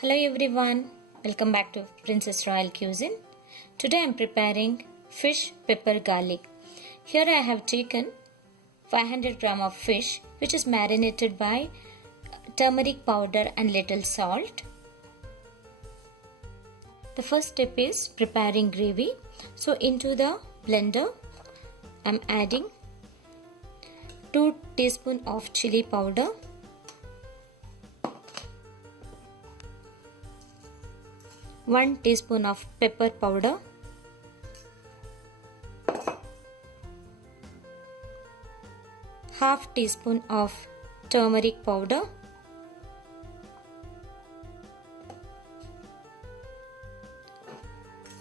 Hello everyone, welcome back to Princess Royal Cuisine. Today I am preparing fish pepper garlic. Here I have taken 500 gram of fish which is marinated by turmeric powder and little salt. The first step is preparing gravy. So into the blender I am adding 2 teaspoons of chili powder, 1 teaspoon of pepper powder, half teaspoon of turmeric powder,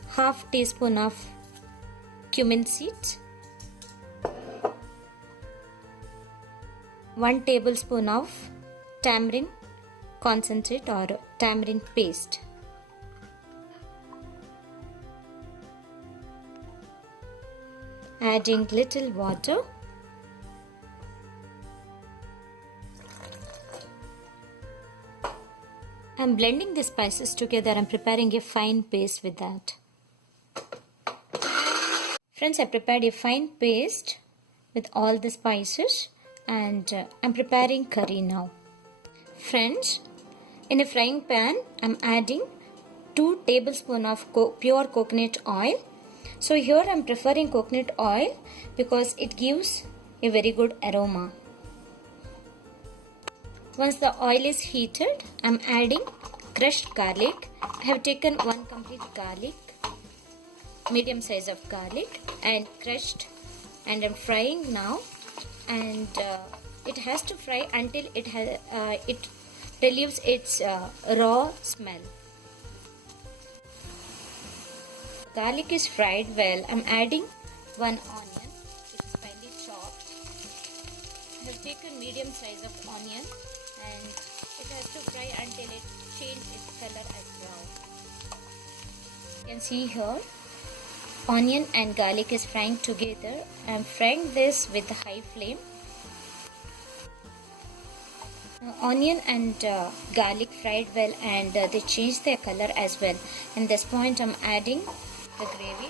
half teaspoon of cumin seeds, 1 tablespoon of tamarind concentrate or tamarind paste. Adding little water. I'm blending the spices together. I'm preparing a fine paste with that. Friends, I prepared a fine paste with all the spices and I'm preparing curry now. Friends, in a frying pan, I'm adding 2 tablespoons of pure coconut oil. So here I am preferring coconut oil because it gives a very good aroma. Once the oil is heated, I am adding crushed garlic. I have taken 1 complete garlic, medium size of garlic, and crushed, and I am frying now. And it has to fry until it relieves its raw smell. Garlic is fried well. I'm adding 1 onion. It's finely chopped. I have taken medium size of onion and it has to fry until it changes its color as brown. You can see here onion and garlic is frying together. I'm frying this with a high flame. Onion and garlic fried well and they change their color as well. At this point I'm adding the gravy.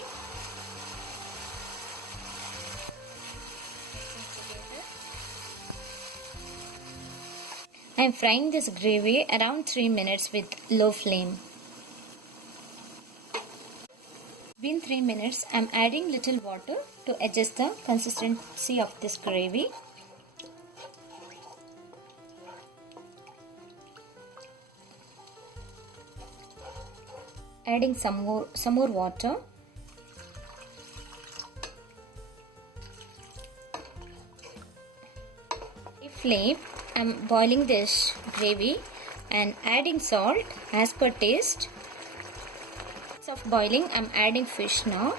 I am frying this gravy around 3 minutes with low flame. Within 3 minutes, I am adding little water to adjust the consistency of this gravy. Adding some more water. Flame, I'm boiling this gravy and adding salt as per taste. Of boiling, I'm adding fish now.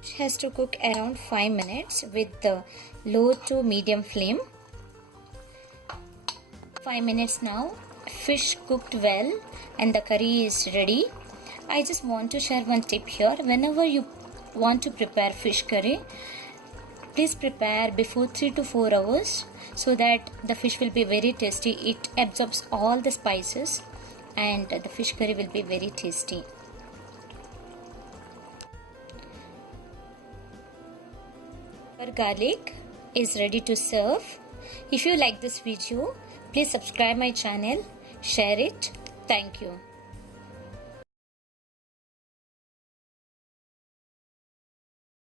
Fish has to cook around 5 minutes with the low to medium flame. 5 minutes now. Fish cooked well and the curry is ready. I just want to share one tip here. Whenever you want to prepare fish curry, please prepare before 3 to 4 hours so that the fish will be very tasty. It absorbs all the spices and the fish curry will be very tasty. Our garlic is ready to serve. If you like this video, please subscribe my channel, share it. Thank you.